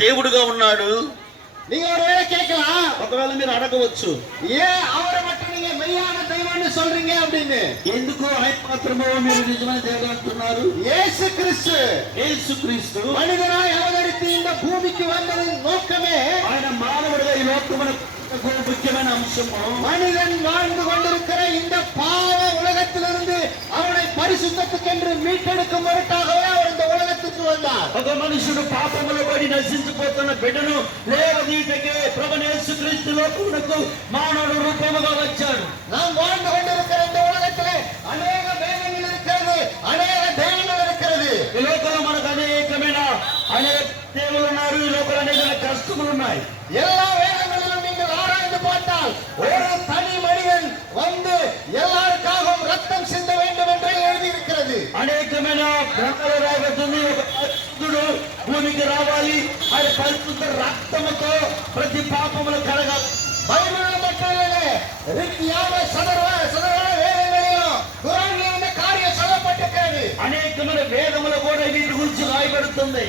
దేవుడుగా ఉన్నాడు. நீங்க ஒருவேளை கேட்கலாம், ఒకవేళ మీరు అడగవచ్చు, ஏன் அவரை மட்டும் நீங்க மெய்யான தெய்வம்னு சொல்றீங்க அப்படின்னு. ఎందుకు ఆయన మాత్రమే మీరు నిజమైన దేవుడు అంటున్నారు? இயேசு கிறிஸ்து యేసుక్రీస్తు மனிதனாய் அவதரித்து இந்த பூமிக்கு வந்ததின் நோக்கமே ఆయన మానవుడిగా ఈ లోకమునకు ముఖ్యమైన అంశము மனிதன் வாழ்ந்து கொண்டிருக்கிற இந்த பாவ உலகத்திலிருந்து அவனை பரிசுத்தத்துக்கென்று மீட்டெடுக்கும் பொருட்டாகவே அவர் இந்த உலகத்துக்கு வந்தார். ఒక మనుషుడు పాపములో పడి నశించిపోతున్న బిడ్డను లేవదీయటకే ప్రభువైన యేసుక్రీస్తు లోకమునకు మానవుడు రూపముగా వచ్చాడు. நாம் வாழ்ந்து கொண்டிருக்கிற இந்த உலகத்திலே அநேக வேதங்கள் இருக்கிறது, அநேக தெய்வங்கள் இருக்கிறது. ఈ లోకంలో మనకు అనేకమైన దేవులు ఉన్నారు. ఈ లోకంలో అనేకమైన కష్టములు ఉన్నాయి. எல்லா வேதங்களிலும் நீங்கள் ஆராய்ந்து பார்த்தால் ஒரு தனி மனிதன் வந்து எல்லாருக்காகவும் ரத்தம் சிந்த வேண்டும் என்று எழுதியிருக்கிறது. అనేకమైన గ్రంథాలు రాబడుతుంది. ఒక పరిశుద్ధుడు భూమికి రావాలి, ఆయన పరిశుద్ధ రక్తముతో ప్రతి పాపములు కడగాలి. பைபிள் மட்டும் இல்லை, ரித்தியாவ சதர்வ வேதங்களிலும் குர்ஆனில் இந்த காரியம் சொல்லப்பட்டிருக்கிறது. అనేకమైన వేదములు కూడా వీటి గురించి రాయబడుతుంది.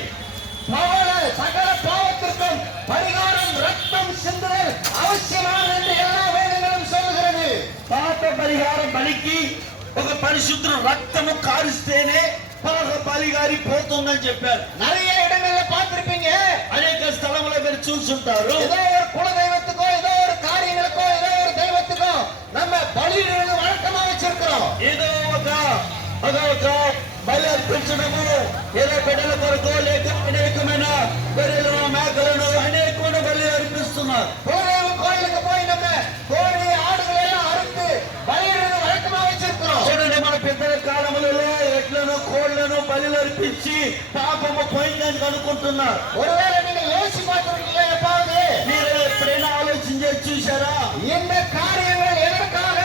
சகல பாவத்திற்கும் பரிகாரம் ரத்தம் சிந்துதல் அவசியமானது என்று எல்லா வேதங்களும் சொல்லுகிறது. పాప పరిహారం బలికి ఒక పరిశుద్ధుడు రక్తము కారిస్తేనే పాప బలిగారి పోతుందని చెప్పారు. நிறைய இடங்கள்ல பார்த்திருப்பீங்க, అనేక స్థలములో మీరు చూసుంటారు. ஏதோ ஒரு குல தெய்வத்துக்கோ ஏதோ ஒரு காரியங்களுக்கோ ஏதோ ஒரு தெய்வத்துக்கோ நம்ம பலியிடுறது வழக்கமா வச்சிருக்கிறோம். ఏదో ఒక బలి అర్పించడము, ఏదో బిడ్డల కొరకు లేక అనేకమైన గొర్రెలను మేకలను అనేకమైన బలి అర్పిస్తున్నారు. கோயிலுக்கு போய் நம்ம கோழி ஆடுகளை எல்லாம் அறுத்து பலியிடுறது வழக்கமா வச்சிருக்கிறோம். చూడండి, మన పెద్దల కాలములలో ఎడ్లను కోళ్లను బలిలు అర్పించి పాపము పోయిందని అనుకుంటున్నారు. ஒருவேளை நீங்க யோசிச்சு பார்த்திருக்கீங்களா எப்பாவது? మీరు ఎప్పుడైనా ఆలోచించి చూశారా? இந்த காரியங்கள் எதற்காக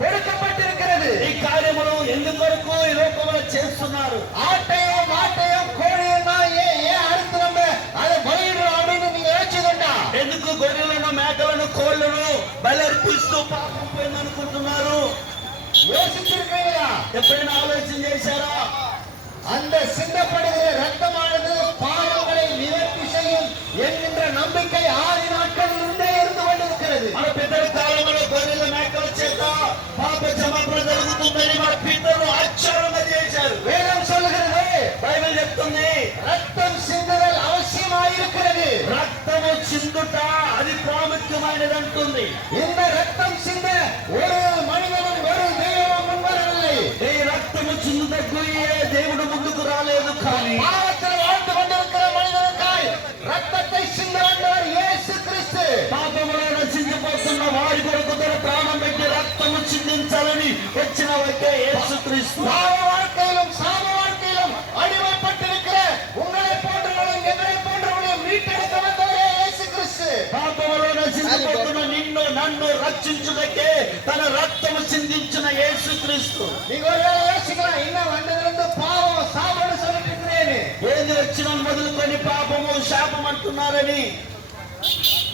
கொடுக்கப்பட்டிருக்கிறது? ఈ కార్యములు ఎందుకొరకు ఈ లోకములో చేస్తున్నారు? ஆட்டையும் மாட்டையும் கோழியும் ஏன் அறுத்து நம்ம அதை பலியிடுறோம் அப்படின்னு நீங்க யோசிச்சுக்கண்டா? ఎందుకు గొర్రెలను మేకలను కోళ్లను బలి అర్పిస్తూ పాపం పోయింది అనుకుంటున్నారు? யோசிச்சிருக்கீங்களா? ఎప్పుడైనా ఆలోచన చేశారా? அந்த சிந்தப்படுகிற ரத்தமானது பாவங்களை நிவர்த்தி செய்யும் என்கின்ற நம்பிக்கை ஆதி நாட்களில் இருந்தே இருந்து கொண்டிருக்கிறது. మన పెద్దల కాలంలో గొర్రెల మేకల చేత పాప క్షమాపణ జరుగుతుందని మన పితరులు ఆచారంగా చేశారు. வேதம் சொல்லுகிறது, బైబిల్ చెప్తుంది, ரத்தம் சிந்துதல் அவசியமாயிருக்கிறது. రక్తము చిందుట అది ప్రాముఖ్యమైనది అంటుంది. இந்த ரத்தம் சிந்த ஒரு மனிதனும் ஒரு தெய்வமும் முன்வரவில்லை. ఈ రక్తము చిందుటకు ఏ దేవుడు ముందుకు రాలేదు. కానీ பாவத்தில் வாழ்ந்து கொண்டிருக்கிற மனிதனுக்காய் ரத்தத்தை சிந்த வந்தவர் இயேசு கிறிஸ்து. పాపములో నశించిపోతున్న వారి కొరకు తన ప్రాణం పెట్టి రక్తము చిందించాలని వచ్చిన వ్యక్తే యేసుక్రీస్తు. பாவ வாழ்க்கையிலும் சாப வாழ்க்கையிலும் அடிமைப்பட்டிருக்கிற உங்களை போன்றவர்களையும் எங்களை போன்றவர்களையும் மீட்டெடுக்க வந்தவரே இயேசு கிறிஸ்து. పాపములో నశించిపోతున్న నిన్ను నన్ను రక్షించుటకే తన రక్తము చిందించిన యేసుక్రీస్తు. நீங்க ஒருவேளை யோசிக்கலாம், இன்னும் வந்ததிலிருந்து பாவம் சாபம்னு சொல்லிட்டு இருக்கிறேன்னு. ఏది వచ్చినా మొదలుకొని పాపము శాపం అంటున్నారని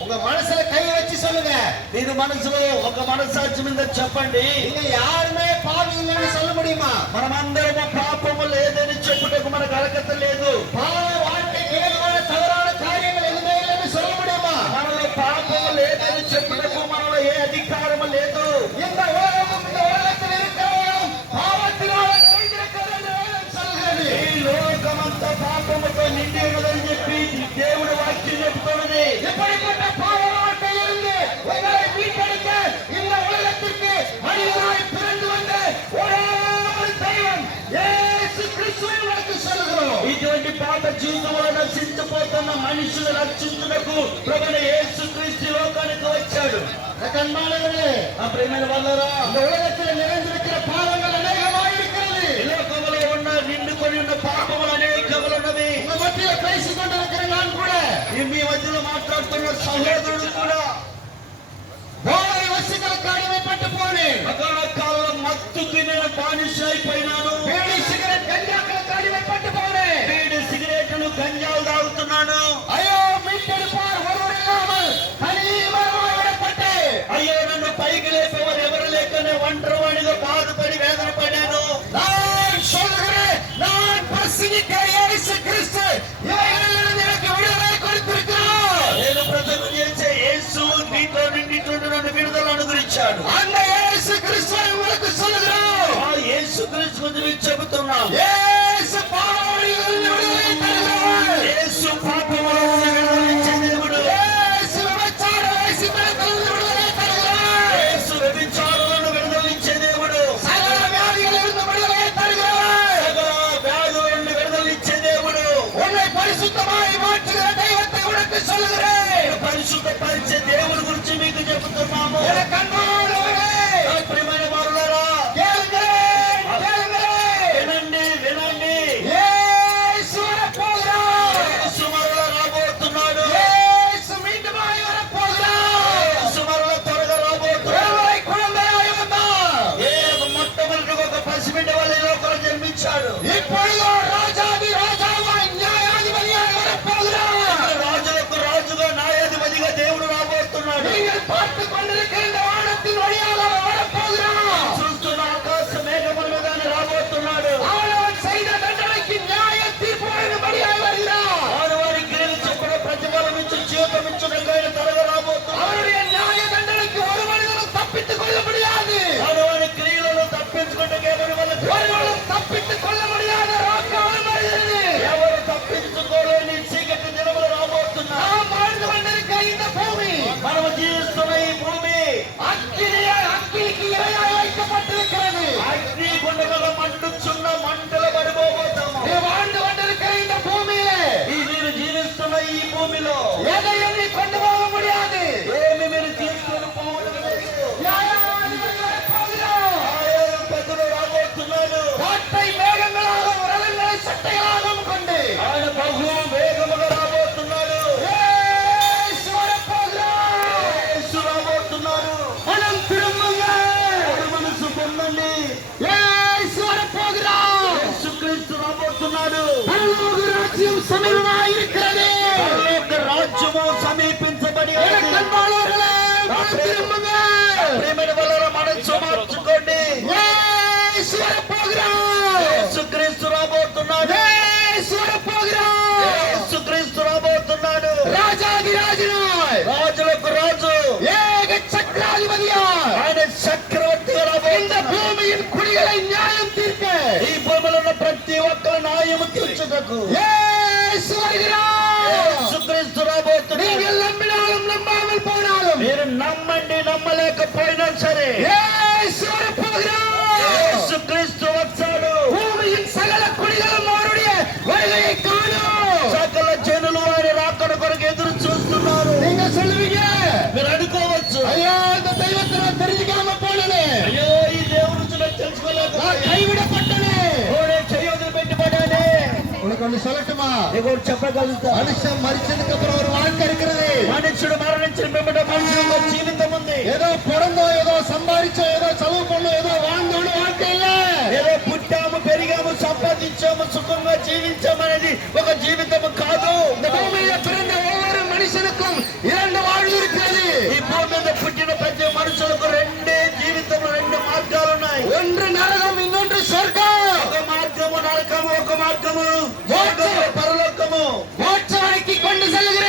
உங்க மனசுல கை வச்சு சொல்லுங்க. మీరు మనసులో ఒక మనసాక్షి మీద చెప్పండి, நீங்க யாருமே பாவி இல்லைன்னு சொல்ல முடியுமா? మనమందరము పాపము లేదని చెప్పుటకు మనకు అర్హత లేదు. பாவ வாழ்க்கைக்கு ஏதுவான தவறான காரியங்கள் எதுவுமே இல்லைன்னு சொல்ல முடியுமா? మనలో పాపము లేదని చెప్పుటకు మనలో ఏ అధికారము లేదు. இந்த உலகமும் இந்த உலகத்தில் இருக்கிறவர்களும் பாவத்தினால நிறைந்திருக்கிறது என்று வேதம் சொல்கிறது. ఈ లోకమంతా పాపముతో నిండి ఉన్నదని చెప్పి దేవుడు వాక్యం చెప్తున్నది. இப்படிப்பட்ட பாவ வாழ்க்கையிலிருந்து உங்களை மீட்டெடுக்க இந்த உலகத்திற்கு மனிதனாய் பிறந்து வந்த ஒரே ஒரு தெய்வம் இயேசு கிறிஸ்துவை உங்களுக்கு சொல்லுகிறோம். ఇటువంటి పాప జీవితంలో నశించిపోతున్న మనుషులు రక్షించుటకు ప్రభువైన యేసుక్రీస్తు లోకానికి వచ్చాడు. கண்மானவர்களே, ఆ ప్రేమైన వాళ్ళరా, இந்த உலகத்தில் நிறைந்திருக்கிற பாவங்கள் அநேகமாயிருக்கிறது. ఈ లోకములో ఉన్న నిండుకొని ఉన్న పాపములు అనేకములున్నవి. உங்க மத்தியில பேசிக் கொண்டிருக்கிற நான் கூட మీ మధ్యలో మాట్లాడుతున్న సహోదరుడు కూడా போதை வசுக்களுக்கு அடிமைப்பட்டு போனேன். అకాల మత్తుకి నేను బానిస అయిపోయినాను. பீடி சிகரெட் கஞ்சாக்களுக்கு அடிமைப்பட்டு போனேன். బీడి సిగరెట్లు గంజాలు తాగుతున్నాను. ஐயோ, மீட்டெடுப்பார் ஒருவர் இல்லாமல் தனிமரமாய் விடப்பட்டேன். అయ్యో, నన్ను పైకి లేపేవారు ఎవరు లేకనే ఒంటరివాడిగా బాధపడి వేదన పడాను. நான் சொல்கிறேன், நான் பிரசங்கிக்கிற இயேசு கிறிஸ்து இவைகளிலிருந்து எனக்கு விடுதலை கொடுத்து జన్మించాడు. அந்த இயேசு கிறிஸ்துவை உங்களுக்கு சொல்லுகிறோம். ఆ యేసుక్రీస్తు గురించి మీకు చెబుతున్నాం. இயேசு பாவங்களிலிருந்து விடுதலை தருகிறவர். యేసు పాపముల నుండి విడుదలిచ్చే దేవుడు. இயேசு விபச்சார வேசித்தனத்திலிருந்து விடுதலை தருகிறவர். యేసు వ్యభిచారులను విడుదలిచ్చే దేవుడు. சகல வியாதிகளிலிருந்து விடுதலை தருகிறவர். సకల వ్యాధుల నుండి విడుదలిచ్చే దేవుడు. உன்னை பரிசுத்தமாய் மாற்றுகிற தெய்வத்தை உனக்கு சொல்லுகிறேன். పరిశుద్ధపరిచే దేవుడి గురించి మీకు చెబుతున్నాము. எனக்கு அன்பானவர்களே, ప్రియమైన వారులారా, கேளுங்களேன், கேளுங்களேன். వినండి వినండి. இயேசு வரப்போகிறார். యేసు మరల రాబోతున్నాడు. இயேசு மீண்டுமாய் வரப்போகிறார். యేసు మరల త్వరగా రాబోతున్నాడు. ஒருவரை குழந்தையாய் வந்தார். మొట్టమొదటి ఒక పసిబిడ్డ వల్ల ఈ లోకంలో జన్మించాడు. இப்பொழுதோ ராஜாதி ராஜாவாய் நியாயாதிபதியாய் வரப்போகிறார். రాజులకు రాజుగా న్యాయాధిపతిగా దేవుడు రాబోతున్నాడు. நீங்கள் பார்த்துக் கொண்டிருக்கிற இந்த வானத்தின் வழியாக அவர் வரப்போகிறார். చూస్తున్న ఆకాశ మేఘముల మీద ఆయన రాబోతున్నాడు. அவன் செய்த தண்டனைக்கு நியாய தீர்ப்பு வழங்கும்படியாய் வருகிறார். వారు వారి క్రియలు చొప్పున ప్రతిఫలం ఇచ్చి జీవితం ఇచ్చుటకు ఆయన త్వరగా రాబోతున్నాడు. அவருடைய நியாய தண்டனைக்கு ஒரு மனிதனும் தப்பித்துக் கொள்ள முடியாது. వారు వారి క్రియలను తప్పించుకుంటే ஒருவனும் தப்பித்துக் கொள்ள முடியாத ராக்காலம் வருகிறது. ఎవరు తప్పించుకోలేని చీకటి దినములు రాబోతున్నారు. நாம் வாழ்ந்து கொண்டிருக்கிற இந்த பூமி మనము జీవిస్తున్న ఈ భూమి அக்கினிக்கு இரையாய் வைக்கப்பட்டிருக்கிறது. అగ్ని గుండముల మండుచున్న మంటల పడిపోబోతాము. நீ வாழ்ந்து கொண்டிருக்கிற இந்த பூமியிலே ఈ మీరు జీవిస్తున్న ఈ భూమిలో எதையும் நீ கொண்டு போக முடியாது. ఏమి మీరు తీసుకొని పోవడం లేదు. நியாயாதிபதி வரப்போகிறார். ఆయన పెద్దలు రాబోతున్నాడు. காற்றை மேகங்களாகவும் ரதங்களை சட்டைகளாகவும் கொண்டு ఆయన బహు వేగముగా రాబోతున్నాడు. இயேசு வரப்போகிறார். యేసు రాబోతున్నాడు. மனம் திரும்புங்கள். ఎవరి మనసు పొందండి. இயேசு வரப்போகிறார். యేసుక్రీస్తు రాబోతున్నాడు. பரலோக ராஜ்யம் சமீபமாய் இருக்கிறது. పరలోక రాజ్యము సమీపించబడి எனக்கு ఉంది. அன்பானவர்களே, மனம் திரும்புங்கள். ప్రియమైన వాళ్ళారా, మనసు మార్చుకోండి. இயேசு வரப்போகிறார். యేసుక్రీస్తు రాబోతున్నాడు. இயேசு வரப்போகிறார். యేసుక్రీస్తు రాబోతున్నాడు. ராஜாதி ராஜனாய் రాజులకు రాజు, ஏக சக்கராதிபதியாய் ఆయన చక్రవర్తిగా இந்த రాబోతున్నాడు. பூமியின் குடிகளை நியாயம் தீர்க்க ఈ భూమిలో ఉన్న ప్రతి ఒక్కరు న్యాయము తీర్చుటకు இயேசு வருகிறார். యేసుక్రీస్తు రాబోతున్నాడు. நீங்கள் நம்பினாலும் நம்பாமல் போனாலும் మీరు నమ్మండి నమ్మలేకపోయినా సరే இயேசு வரப்போகிறார். యేసుక్రీస్తు వచ్చాడు. பூமியின் சகல குடிகளும் அவருடைய வருகையை காணும். సకల జనులు ఆయన రాకడ కొరకు ఎదురు చూస్తున్నారు. நீங்க சொல்லுவீங்க, మీరు అనుకోవచ్చు, ஐயா இந்த தெய்வத்தை நான் தெரிஞ்சுக்காம போனேனே, అయ్యో ఈ దేవుడి గురించి నాకు తెలుసుకోలేదు, நான் கைவிடப்பட்டனே. చెయ్యి వదిలిపెట్టి పడానే. உனக்கு ஒண்ணு சொல்லட்டுமா? నీకు ఒకటి చెప్పగలుగుతా, மனுஷன் மரிச்சதுக்கு அப்புறம் ஒரு வாழ்க்கை இருக்கிறது. మనుషుడు మరణించిన పిమ్మట మనిషి ఒక జీవితం ఉంది. ஏதோ பிறந்தோம், ஏதோ சம்பாதிச்சோம், ஏதோ செலவு பண்ணோம், ஏதோ வாழ்ந்தோம் வாழ்க்கை இல்ல. ఏదో పుట్టాము, పెరిగాము, సంపాదించాము, సుఖంగా జీవించామనేది ఒక జీవితము కాదు. இந்த பூமியில பிறந்த ஒவ்வொரு மனுஷனுக்கும் இரண்டு வாழ்வு இருக்கிறது. ఈ భూమి మీద పుట్టిన ప్రతి మనుషులకు రెండే జీవితంలో రెండు మార్గాలు ఉన్నాయి. ஒன்று நரகம், இன்னொன்று சொர்க்கம். ఒక మార్గము నరకము, ఒక మార్గము మోక్షము, పరలోకము. மோட்சம் வரைக்கு கொண்டு செல்கிற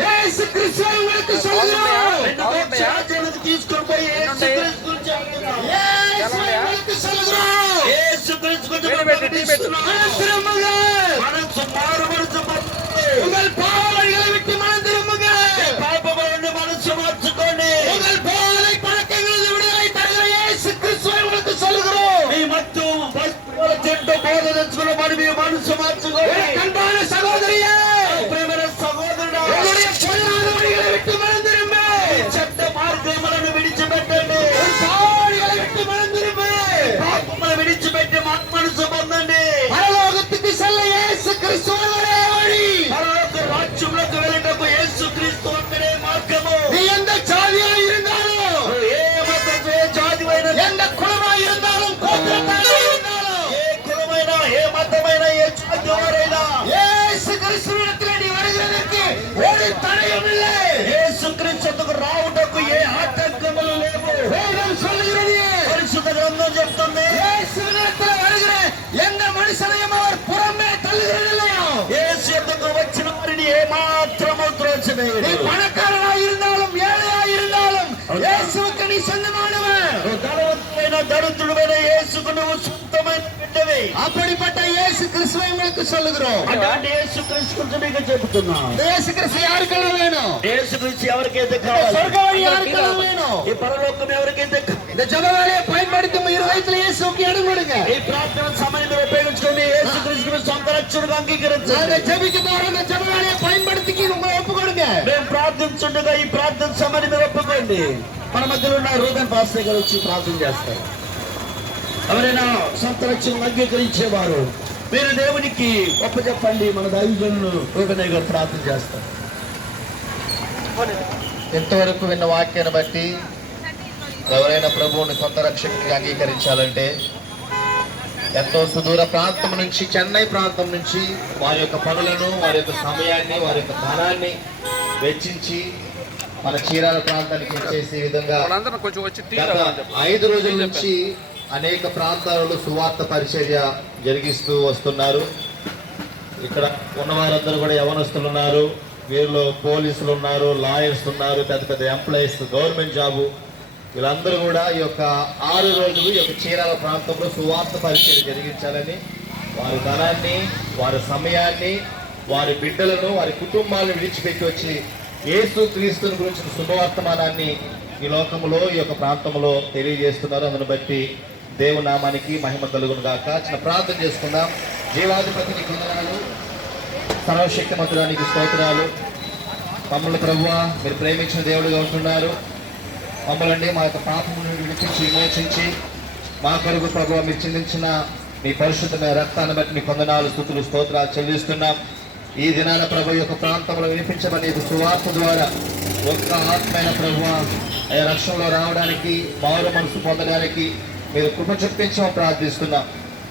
இயேசு கிறிஸ்துவை உங்களுக்கு சொல்கிறோம். రెండు మోక్ష రాజ్యానికి తీసుకొని పోయి యేసుక్రీస్తు గురించి చెప్తున్నాం. இயேசுவை உங்களுக்கு சொல்கிறோம். యేసుక్రీస్తు గురించి మనం ప్రకటిస్తున్నాం. மனம் திரும்புங்கள். మనసు మారు మనసు పొందండి. உங்கள் பாவ வழிகளை விட்டு மனம் திரும்புங்கள். పాపముల నుండి మనసు మార్చుకోండి. உங்கள் போதை பழக்கங்களில் விடுதலை தருகிற இயேசு கிறிஸ்துவை உங்களுக்கு சொல்கிறோம். మీ మత్తు వస్తువుల చెట్టు బోధ తెచ్చుకున్న మరి మీ మనసు మార్చుకోండి. எனக்கு அன்பான சகோதரியே, ప్రియమైన సహోదరుడా, உங்களுடைய பொல்லாத வழிகளை விட்டு மனம் திரும்ப. చెడ్డ మార్గములను విడిచిపెట్టండి. உன் பாவ வழிகளை விட்டு மனம் திரும்ப. పాపములను విడిచిపెట్టి మనసు పొందండి. பரலோகத்துக்கு செல்ல இயேசு கிறிஸ்து ஒருவரே வழி. పరలోక రాజ్యములకు వెళ్ళటకు యేసుక్రీస్తు ఒక్కడే మార్గము. நீ எந்த ஜாதியாய் இருந்தாலும், ఏ మతం, ఏ జాతివైన, எந்த குலமாய் இருந்தாலும், கோத்திரத்தாய் இருந்தாலும், ఏ కులమైనా, ఏ మతమైనా, ఏ జాతి వారైనా இயேசு கிறிஸ்துவிடத்தில் நீ வருகிறதற்கு ஒரு தடையும் இல்லை. యేసుక్రీస్తుకు రావుటకు ఏ ఆటంకములు లేవు. வேதம் சொல்லுகிறது, పరిశుద్ధ గ్రంథం చెప్తుంది, இயேசுவிடத்தில் வருகிற எந்த மனுஷனையும் அவர் புறமே தள்ளுகிறதில்லையோ. యేసు యొద్దకు వచ్చిన వారిని ఏమాత్రము நீ త్రోసివేయడు. பணக்காரனாய் இருந்தாலும், ஏழையாய் இருந்தாலும், இயேசுவுக்கு நீ சொந்தமான దరిద్రుడైన యేసుకు నువ్వు సొంతమైన బిడ్డవి. அப்படிப்பட்ட இயேசு கிறிஸ்துவை உங்களுக்கு சொல்லுகிறோம். అటువంటి యేసు క్రీస్తు గురించి మీకు చెబుతున్నాం. இயேசு கிறிஸ்து யாருக்கெல்லாம் வேணும்? యేసు గురించి ఎవరికైతే కావాలి, சொர்க்க வழி யாருக்கெல்லாம் வேணும்? ఈ పరలోకం ఎవరికైతే இந்த ஜெப வேலையை பயன்படுத்தி உங்க இருதயத்துல இயேசுவுக்கு இடம் கொடுங்க. ఈ ప్రార్థన సమయం మీరు ఉపయోగించుకొని యేసు క్రీస్తుని సొంత రక్షకుడిగా అంగీకరించండి. நாங்க ஜெபிக்க போற இந்த ஜெப வேலையை பயன்படுத்தி உங்களை ஒப்பு கொடுங்க. మేము ప్రార్థించుండగా ఈ ప్రార్థన సమయాన్ని మీరు ఒప్పుకోండి. మన మధ్యలో ఉన్న రూబెన్ పాస్టర్ గారు వచ్చి ప్రార్థన చేస్తారు. ఎవరైనా సొంత రక్షణను అంగీకరించేవారు మీరు దేవునికి ఒప్పచెప్పండి. మన దైవజనులు రూబెన్ గారు ప్రార్థన చేస్తారు. ఇంతవరకు విన్న వాక్యాన్ని బట్టి ఎవరైనా ప్రభువుని సొంత రక్షకుడిగా అంగీకరించాలంటే ఎంతో సుదూర ప్రాంతం నుంచి, చెన్నై ప్రాంతం నుంచి వారి యొక్క పనులను, వారి యొక్క సమయాన్ని, వారి యొక్క ధనాన్ని వెచ్చించి మన చీరాల ప్రాంతానికి వచ్చేసి విధంగా గత 5 రోజుల నుంచి అనేక ప్రాంతాలలో సువార్త పరిచర్య జరిగిస్తూ వస్తున్నారు. ఇక్కడ ఉన్నవారందరూ కూడా యవనస్తులు ఉన్నారు, వీరిలో పోలీసులు ఉన్నారు, లాయర్స్ ఉన్నారు, పెద్ద పెద్ద ఎంప్లాయీస్, గవర్నమెంట్ జాబు, వీళ్ళందరూ కూడా ఈ యొక్క 6 రోజులు ఈ యొక్క చీరాల ప్రాంతంలో సువార్త పరిచర్య జరిగించాలని వారి ధనాన్ని, వారి సమయాన్ని, వారి బిడ్డలను, వారి కుటుంబాలను విడిచిపెట్టి వచ్చి యేసు క్రీస్తుని గురించిన శుభవర్తమానాన్ని ఈ లోకంలో, ఈ యొక్క ప్రాంతంలో తెలియజేస్తున్నారు. అందును బట్టి దేవుని నామానికి మహిమ కలుగును గాక. చిన్న ప్రార్థన చేసుకుందాం. జీవాధిపతిని వందనాలు, సర్వశక్తిమంతుడానికి స్తోత్రాలు. మమ్మల్ని ప్రభువా మీరు ప్రేమించిన దేవుడిగా ఉంటున్నారు. మమ్మల్ని మా యొక్క పాపము నుండి విడిపించి విమోచించి మా కొరకు ప్రభువా మీరు చిందించిన మీ పరిశుద్ధమైన రక్తాన్ని బట్టి మీ వందనాలు, స్తుతులు, స్తోత్రాలు చెల్లిస్తున్నాం. ఈ దినాన ప్రభు యొక్క ప్రాంతంలో వినిపించబడి సువార్త ద్వారా ఒక్క ఆత్మైన ప్రభువా అయ్యా రక్షణలో రావడానికి, మారు మనసు పొందడానికి మీరు కృప చూపించమని ప్రార్థిస్తున్నాం.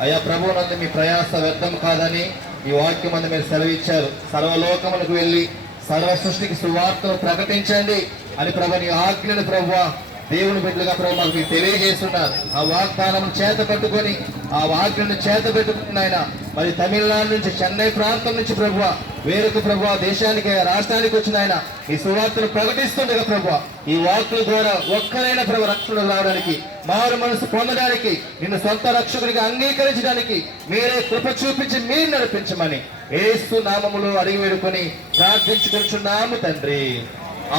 అయ్యా ప్రభువు నందు మీ ప్రయాస వ్యర్థం కాదని ఈ వాక్యం అందు మీరు సెలవిచ్చారు. సర్వలోకములకు వెళ్ళి సర్వ సృష్టికి సువార్తను ప్రకటించండి అని ప్రభు నీ ఆజ్ఞను ప్రభువా దేవుని బిడ్డలుగా ప్రభు మాకు మీరు తెలియజేస్తున్నారు. ఆ వాగ్దానం చేత పట్టుకొని, ఆ వాక్యను చేత పెట్టుకుని ఆయన మరి తమిళనాడు నుంచి, చెన్నై ప్రాంతం నుంచి ప్రభువ వేరొక ప్రభువ దేశానికి, రాష్ట్రానికి వచ్చిన ఆయన ఈ సువార్తను ప్రకటిస్తుండగా ప్రభువ ఈ వాక్కుల ద్వారా ఒక్కరైనా ప్రభు రక్షణ రావడానికి, మారు మనసు పొందడానికి, నిన్ను సొంత రక్షకుడిగా అంగీకరించడానికి మీరే కృప చూపించి మీరు నడిపించమని యేసు నామములో అడిగి వేడుకొని ప్రార్థించుకొనుచున్నాము తండ్రి.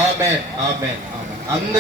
ఆమేన్, ఆమేన్, ఆమేన్. అందరి